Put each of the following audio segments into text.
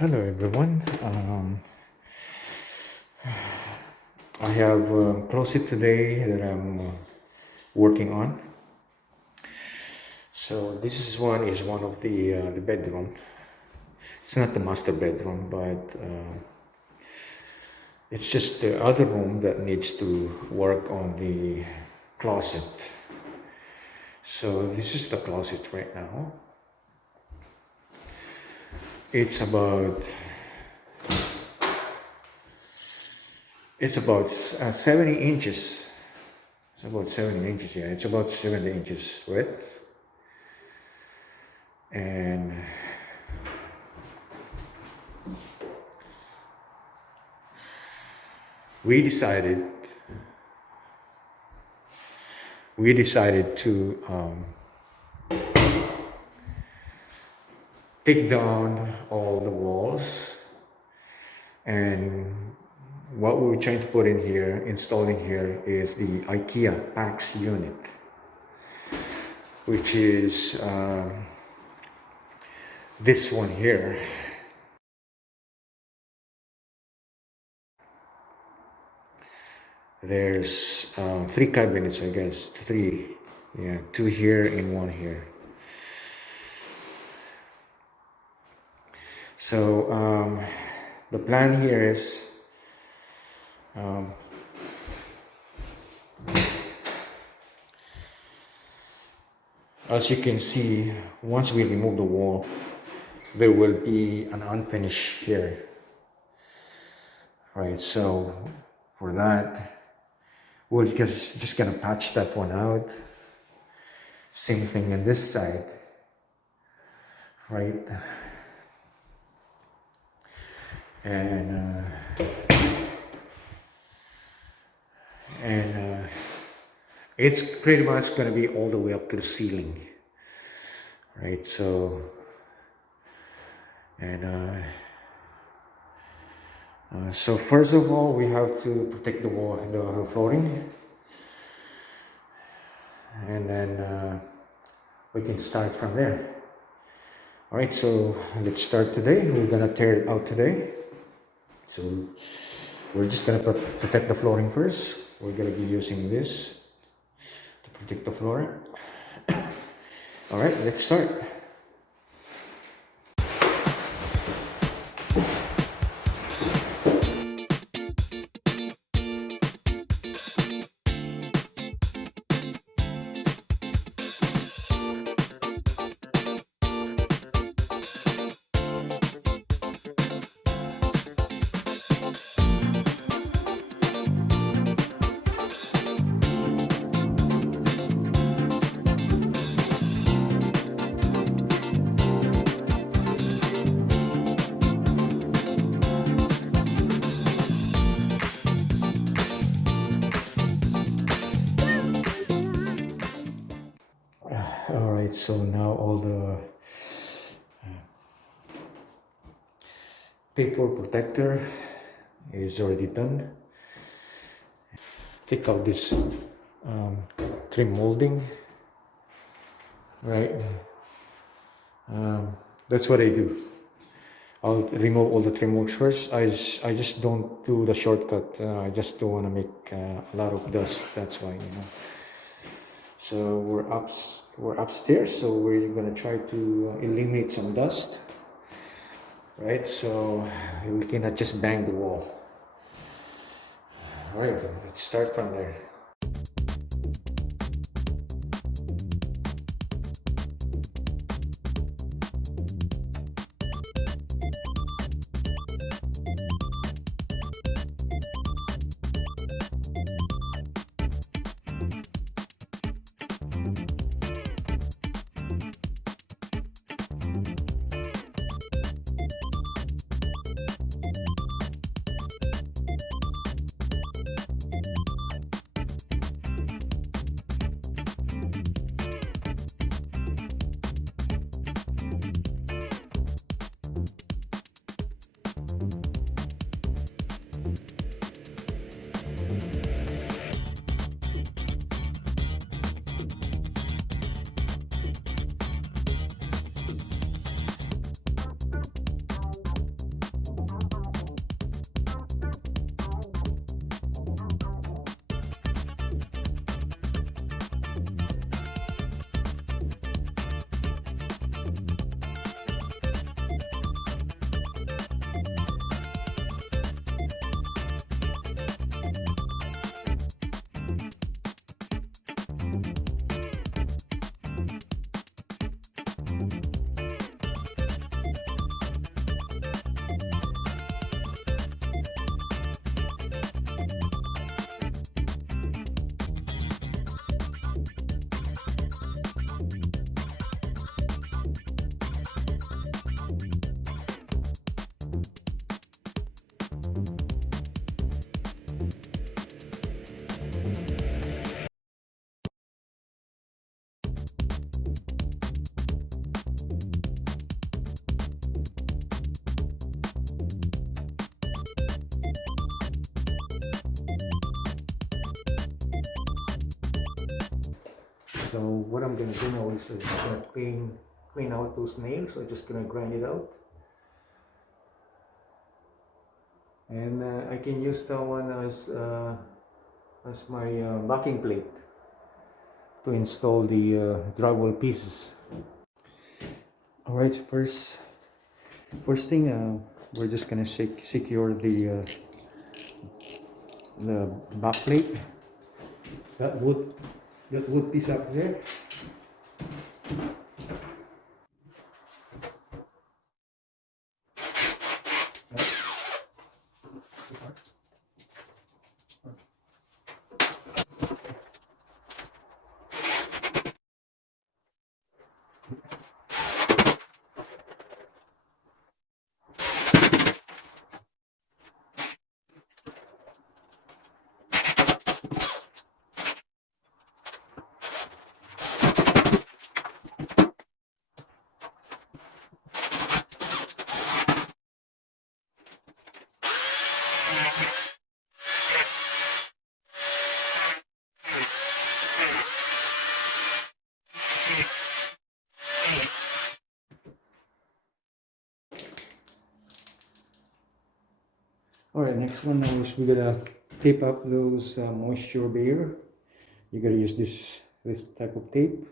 Hello everyone. I have a closet today that I'm working on. So this is one of the bedroom. It's not the master bedroom, but it's just the other room that needs to work on the closet. So this is the closet right now. It's about it's about 70 inches. It's about 70 inches. Yeah, it's about 70 inches width. And we decided to take down all the walls, and what we're trying to put in here, installing here, is the Ikea Pax unit, which is this one here. There's three cabinets, I guess. Three. Yeah, two here and one here. So the plan here is as you can see, once we remove the wall, there will be an unfinished here. Right, so for that, we're just gonna patch that one out. Same thing on this side, right? And it's pretty much gonna be all the way up to the ceiling, right? So, and so first of all, we have to protect the wall, the flooring, and then we can start from there. All right, so let's start today. We're gonna tear it out today. So we're just gonna protect the flooring first. We're gonna be using this to protect the flooring. All right, let's start. All right, so now all the paper protector is already done. Take out this trim molding, right? That's what I do. I'll remove all the trim moldings first. I just don't do the shortcut. I just don't want to make a lot of dust. That's why, you know. So we're upstairs, so we're gonna try to eliminate some dust, right? So we cannot just bang the wall. All right, let's start from there. So what I'm gonna do now is I'm just gonna clean out those nails. So I'm just gonna grind it out, and I can use that one as my backing plate to install the drywall pieces. All right, first thing, we're just gonna secure the back plate. That wood that wood piece up there. All right, next one now is we're gonna tape up those moisture barrier. You gotta use this type of tape.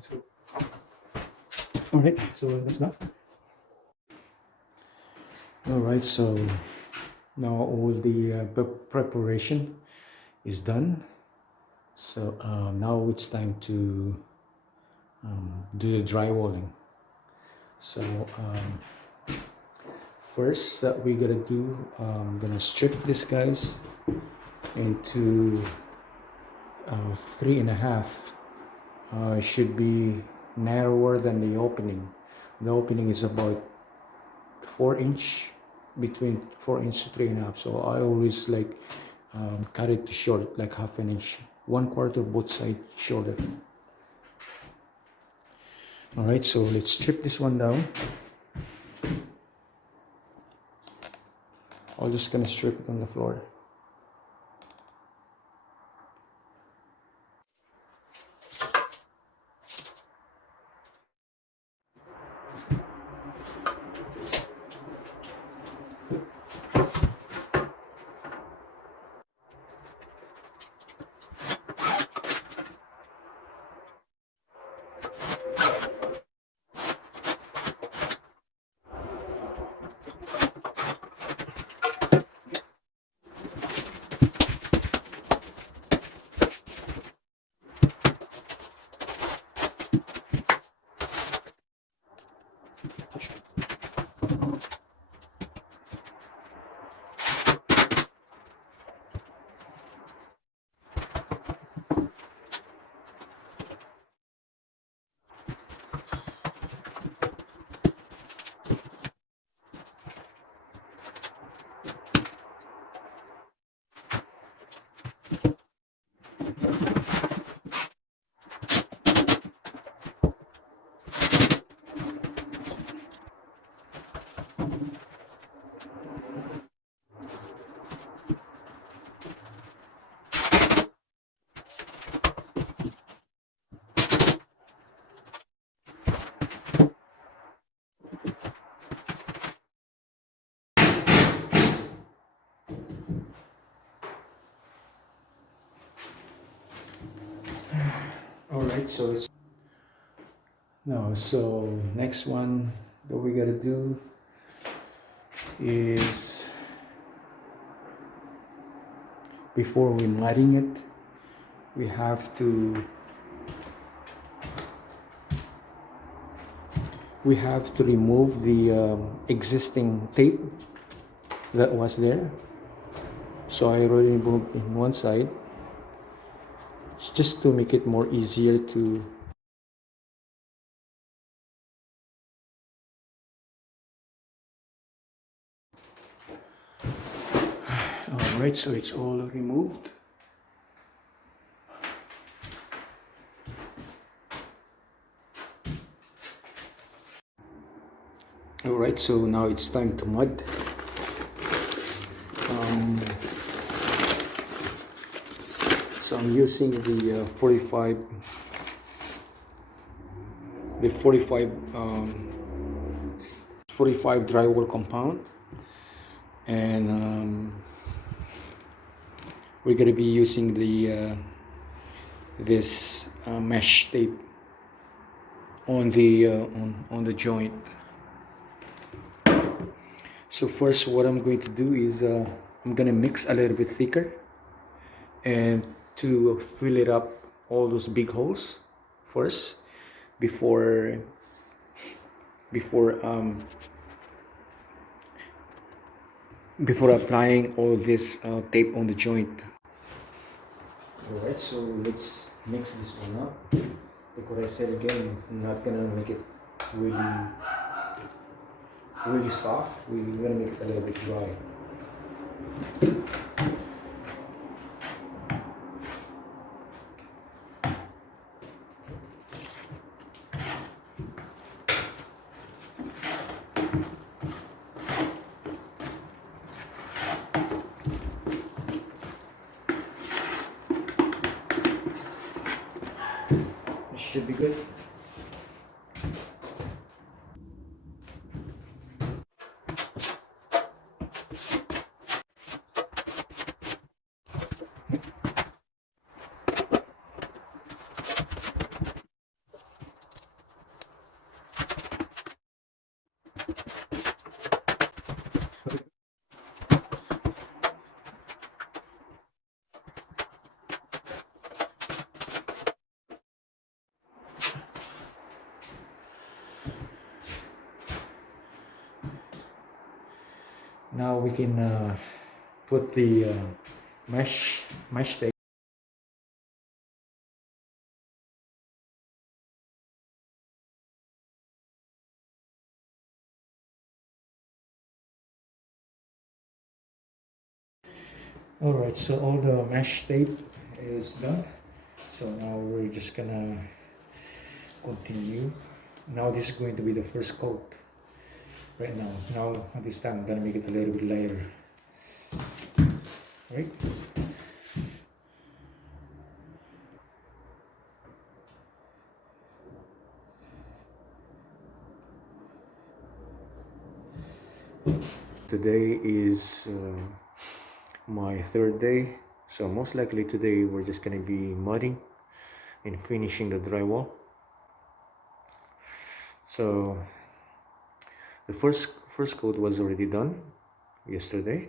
So, all right, so that's done. All right, so now all the preparation is done. So now it's time to do the drywalling. So first that we're gonna do, I'm gonna strip this guys into 3.5. It should be narrower than the opening. The opening is about 4 inch, between 4 inch to 3.5. So I always like cut it short, like 1/2 inch, 1/4 both sides shorter. All right, so let's strip this one down. I'm just gonna strip it on the floor. All right, so it's no. So next one that we gotta do is, before we matting it, we have to remove the existing tape. that was there. So I already removed in one side. It's just to make it more easier to Alright, so it's all removed. Alright, so now it's time to mud. So I'm using the 45 45 drywall compound, and we're gonna be using the this mesh tape on the joint. So first, what I'm going to do is I'm gonna mix a little bit thicker, and to fill it up all those big holes first before applying all this tape on the joint. Alright, so let's mix this one up. Like what I said again, I'm not gonna make it really soft. We're gonna make it a little bit dry. This should be good. Now we can put the mesh tape. Alright, so all the mesh tape is done. So now we're just gonna continue. Now this is going to be the first coat. Right now. Now at this time I'm gonna make it a little bit lighter. Right? Today is my third day, so most likely today we're just gonna be mudding and finishing the drywall. So the first coat was already done yesterday,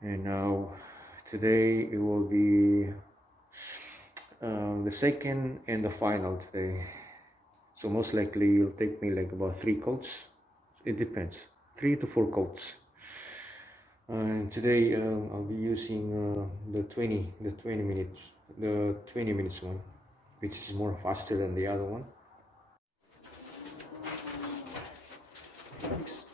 and now today it will be the second and the final today. So most likely it'll take me like about 3 coats. It depends, 3 to 4 coats. And today I'll be using the 20 minutes one, which is more faster than the other one. Thanks.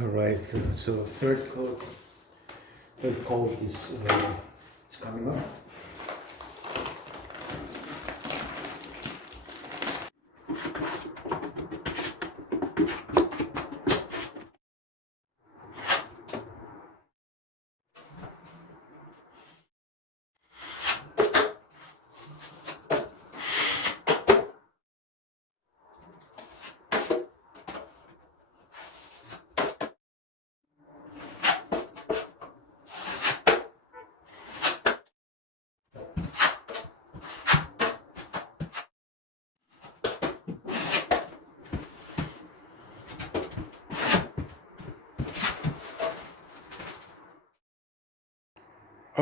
Alright, so third coat is it's coming up.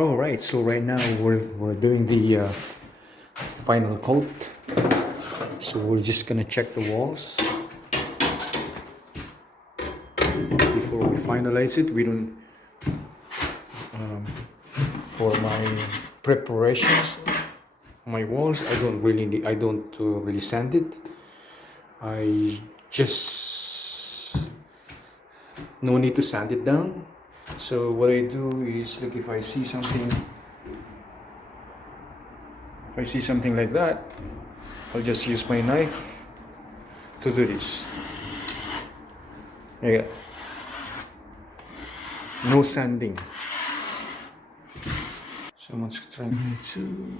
All right, so right now we're doing the final coat. So we're just gonna check the walls before we finalize it. We don't for my preparations, my walls. I don't really sand it. I just no need to sand it down. So what I do is, look, if I see something like that, I'll just use my knife to do this. Yeah. No sanding. Someone's trying to.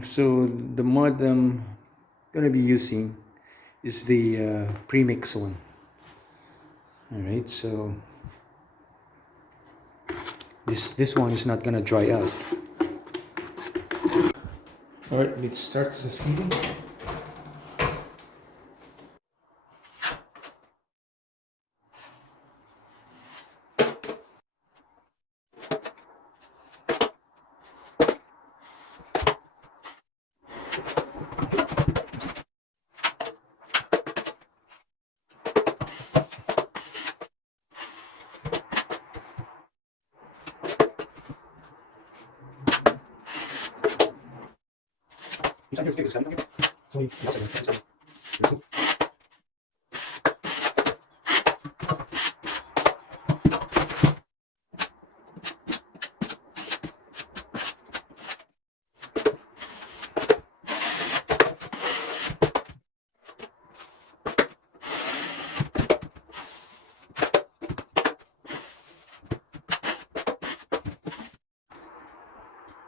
So the mud I'm gonna be using is the premix one. All right, so this one is not gonna dry out. All right, let's start the sealing.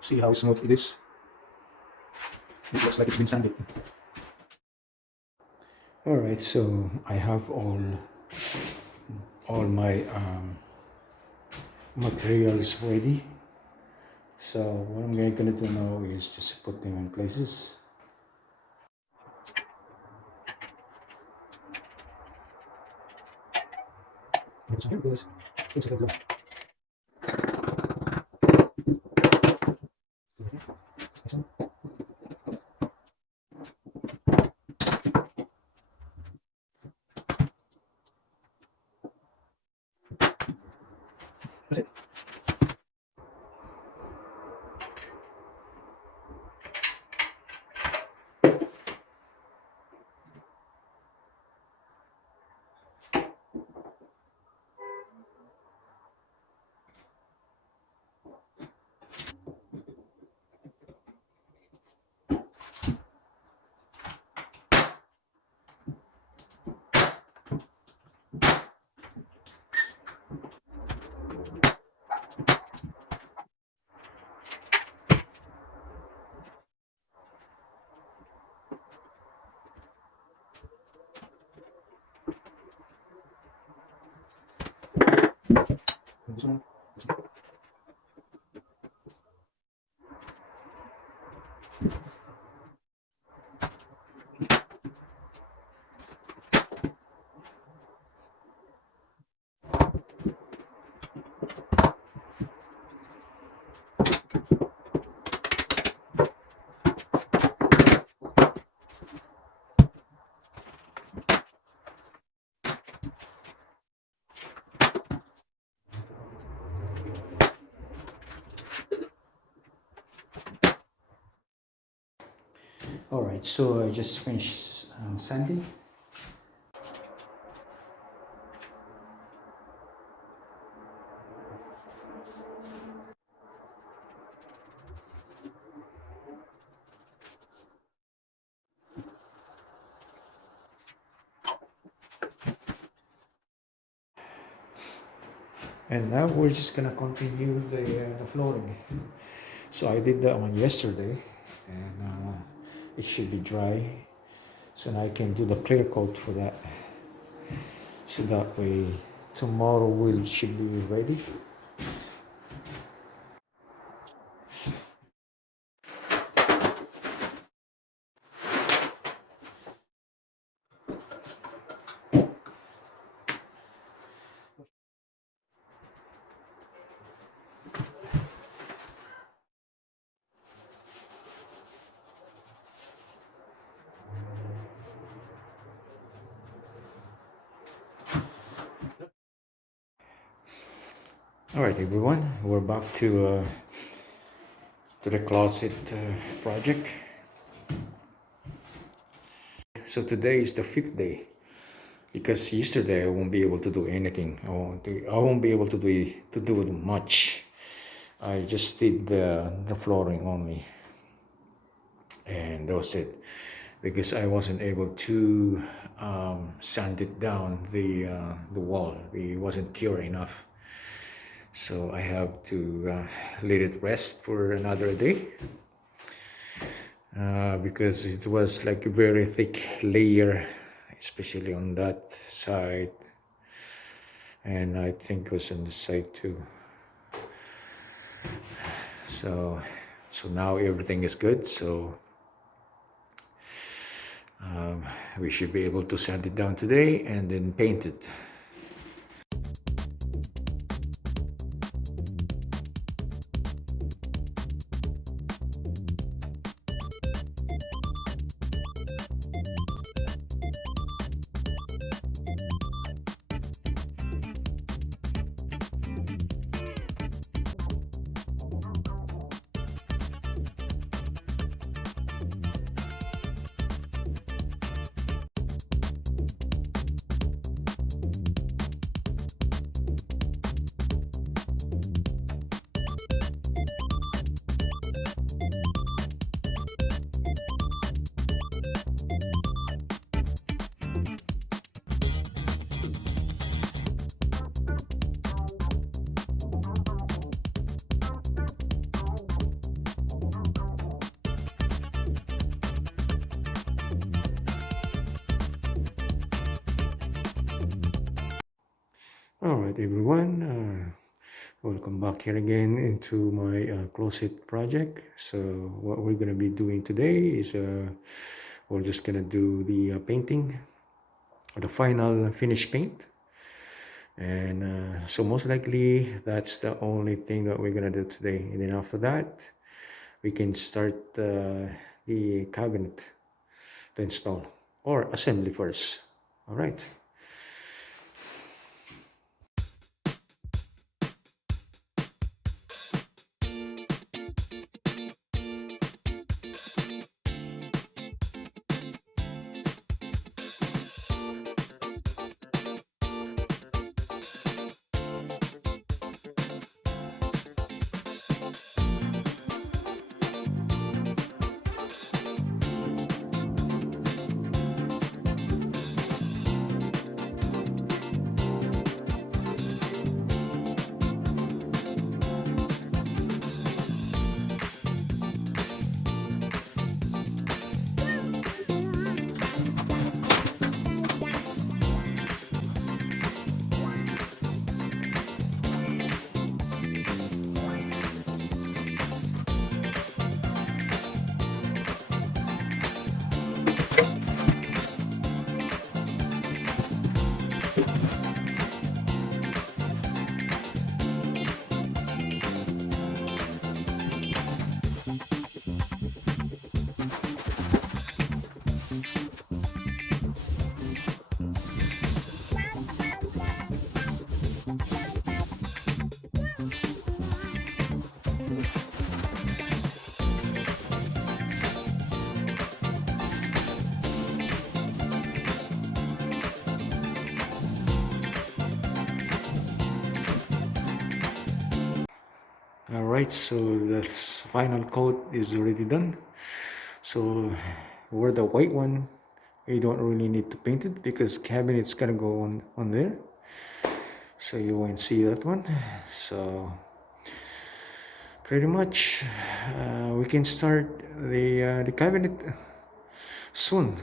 See how smooth it is? It looks like it's been sanded. Alright, so I have all my materials ready. So what I'm gonna do now is just put them in places. That's it. This one. Alright, so I just finished sanding. And now we're just gonna continue the flooring. So I did that one yesterday, and it should be dry. So now I can do the clear coat for that. So that way tomorrow we should be ready. All right, everyone, we're back to the closet project. So today is the fifth day because yesterday I won't be able to do anything. I won't be able to do much. I just did the flooring only, and that was it because I wasn't able to sand it down the wall. It wasn't pure enough. So I have to let it rest for another day because it was like a very thick layer, especially on that side, and I think it was on the side too. So now everything is good. So we should be able to sand it down today and then paint it. All right, everyone. Welcome back here again into my closet project. So what we're gonna be doing today is we're just gonna do the painting, the final finish paint, and so most likely that's the only thing that we're gonna do today. And then after that, we can start the cabinet to install or assembly first. All right. All right, so that's final coat is already done. So where the white one, you don't really need to paint it because cabinet's gonna go on there, so you won't see that one. So pretty much we can start the cabinet soon.